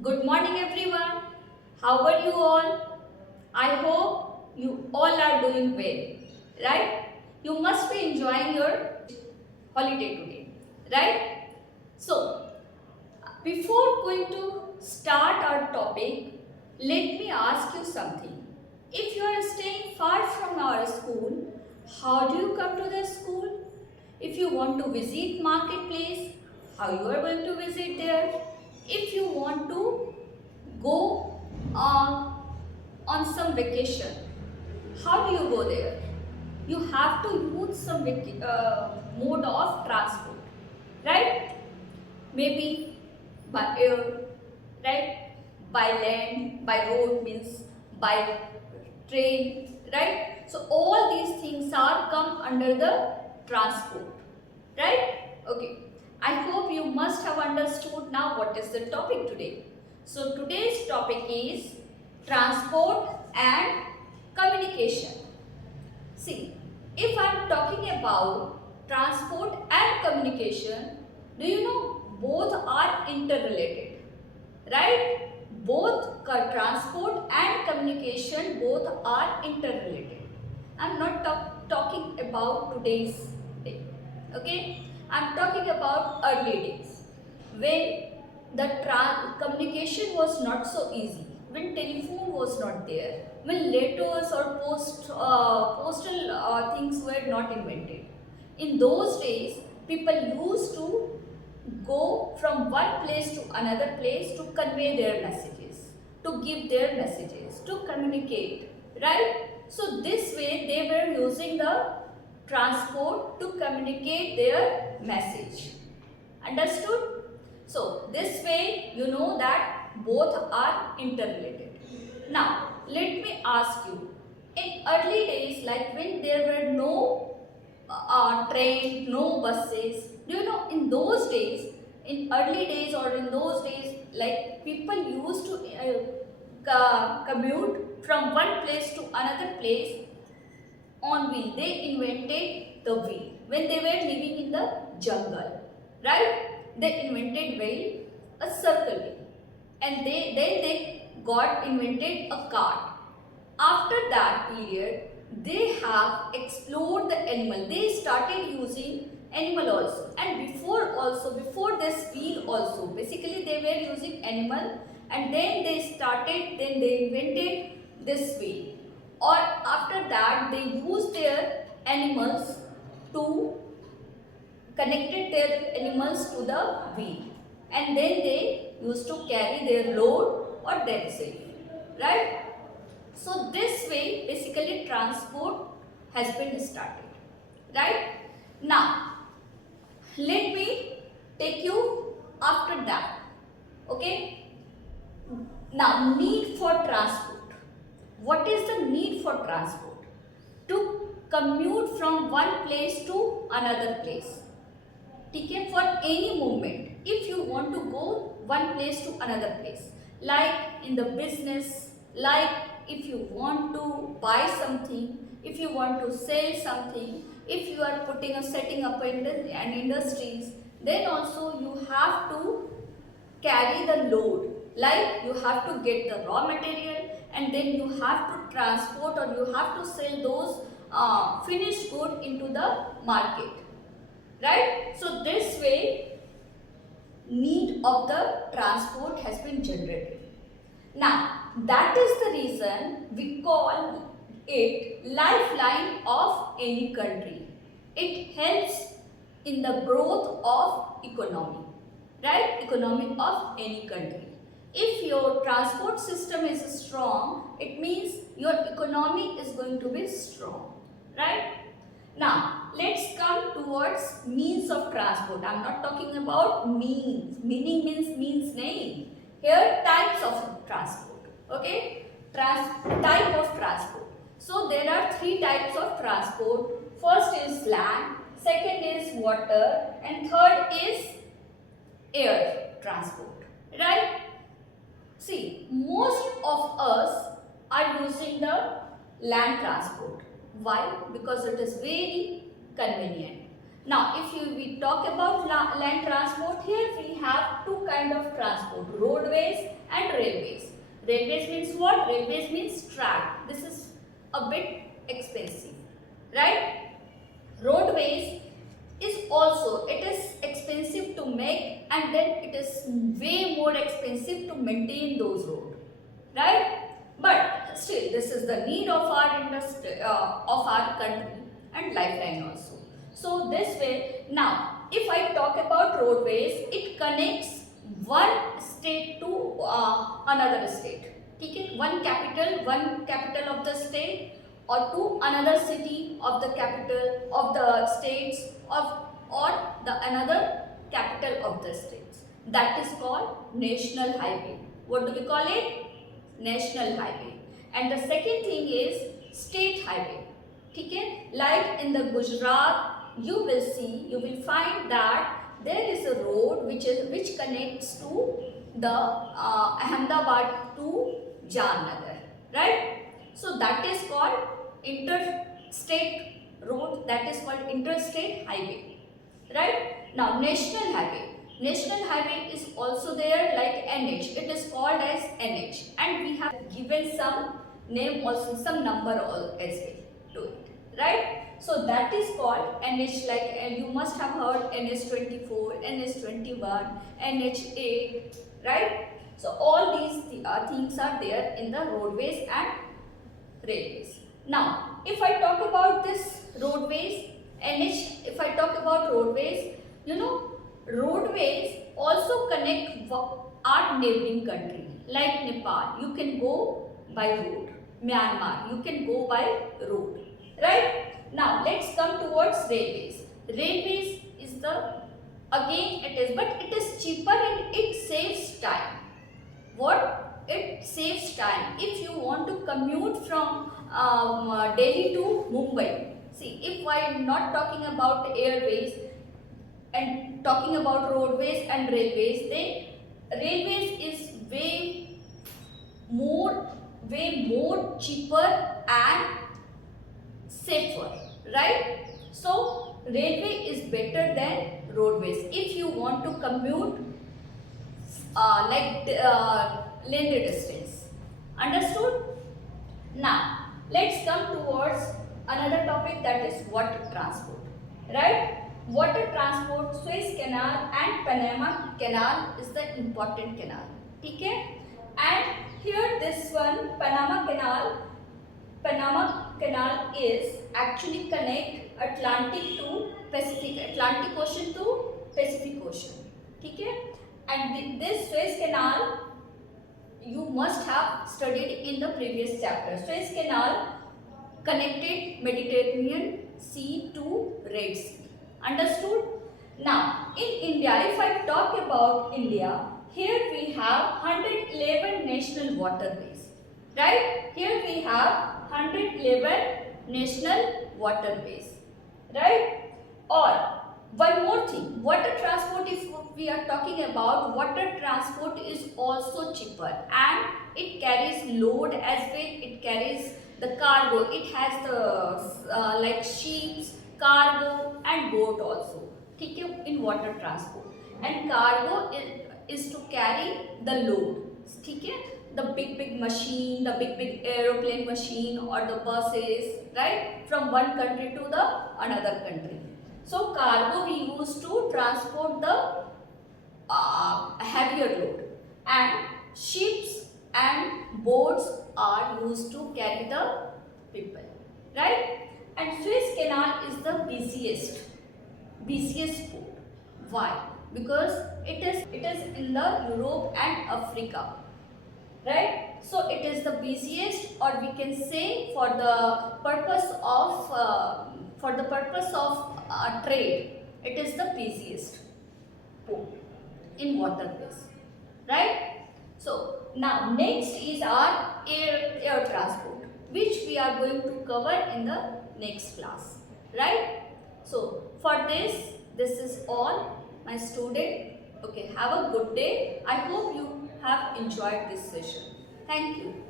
Good morning everyone. How are you all? I hope you all are doing well, right? You must be enjoying your holiday today, right? So, before going to start our topic, let me ask you something. If you are staying far from our school, how do you come to the school? If you want to visit marketplace, how you are going to visit there? If you want to go on some vacation, how do you go there? You have to use some mode of transport, right? Maybe by air, right? By land, by road means by train, right? So all these things are come under the transport, right? Okay. I hope you must have understood now what is the topic today. So today's topic is transport and communication. See, if I am talking about transport and communication, do you know both are interrelated, right? Both transport and communication both are interrelated. I am not talking about today's day, okay? I am talking about early days when the communication was not so easy, when telephone was not there, when letters or postal things were not invented. In those days, people used to go from one place to another place to convey their messages, to give their messages, to communicate, right? So this way they were using the transport to communicate their message. Understood? So this way you know that both are interrelated. Now let me ask you, in early days, like when there were no train, no buses, do you know in those days, in early days or in those days, like people used to commute from one place to another place on wheel. They invented the wheel when they were living in the jungle, right? They invented wheel, a circle wheel, and they got invented a cart. After that period, they have explored the animal. They started using animal also, and before this wheel also, basically they were using animal, and then they invented this wheel. Or after that, they used their animals to connected their animals to the wheel, and then they used to carry their load or themselves, right? So this way basically transport has been started, right? Now let me take you after that, okay? Now need for transport. What is the need for transport? To commute from one place to another place. ठीक है, for any movement, if you want to go one place to another place, like in the business, like if you want to buy something, if you want to sell something, if you are setting up an industries, then also you have to carry the load, like you have to get the raw material, and then you have to transport or you have to sell those finished good into the market, right? So this way need of the transport has been generated. Now that is the reason we call it lifeline of any country. It helps in the growth of economy, right? Economy of any country. If your transport system is strong, it means your economy is going to be strong, right? Now, let's come towards means of transport. I am not talking about means. Meaning means nahi. Here types of transport. Okay? Type of transport. So, there are three types of transport. First is land, second is water, and third is air transport. Right? See, most of us are using the land transport. Why? Because it is very convenient. Now, if we talk about land transport, here we have two kind of transport, roadways and railways. Railways means what? Railways means track. This is a bit expensive, right? Roadways is also, it is expensive to make, and then it is way more expensive to maintain those roads, right? But still, this is the need of our industry, of our country, and lifeline also. So this way, now if I talk about roadways, it connects one state to another state. Okay? One capital of the state, or to another city of the capital of the states, or the another capital of the states. That is called national highway. What do we call it? National highway. And the second thing is state highway. Okay? Like in the Gujarat, you will find that there is a road which connects to the Ahmedabad to Jamnagar, right? So that is called interstate road, that is called interstate highway, right? Now national highway. National highway is also there like NH. It is called as NH, and we have given some name also, some number as well to it, right? So that is called NH, like, and you must have heard NH24, NH21, NH8, right? So all these things are there in the roadways and railways. Now, if I talk about this roadways, NH, if I talk about roadways, roadways also connect our neighboring country, like Nepal, you can go by road. Myanmar, you can go by road, right? Now, let's come towards railways. Railways is but it is cheaper and it saves time. What? It saves time. If you want to commute from Delhi to Mumbai, see, if I am not talking about airways and talking about roadways and railways, then railways is way more cheaper and safer, right? So railway is better than roadways if you want to commute lengthy distance. Understood? Now let's come towards another topic, that is water transport, right? Water transport, Suez Canal and Panama Canal is the important canal, okay? And here this one, Panama Canal is actually connect Atlantic Ocean to Pacific Ocean, okay? And this Suez Canal you must have studied in the previous chapter. Suez Canal connected Mediterranean Sea to Red Sea. Understood? Now, in India, if I talk about India, here we have 111 national waterways, right? Here we have 111 national waterways, right? Or one more thing, water transport, if we are talking about, water transport is also cheaper and it carries load as well, it carries the cargo, it has the like ships, cargo and boat also, okay, in water transport. And cargo is to carry the load, okay, the big machine, the big aeroplane machine or the buses, right, from one country to the another country. So cargo we use to transport the heavier load, and ships and boats are used to carry the people, right? And Suez Canal is the busiest port. Why? Because it is in the Europe and Africa, right? So it is the busiest, or we can say for the purpose of trade, it is the busiest port in waterways, right? So now next is our air transport, which we are going to cover in the next class, right? So for this is all, my student. Okay, have a good day. I hope you have enjoyed this session. Thank you.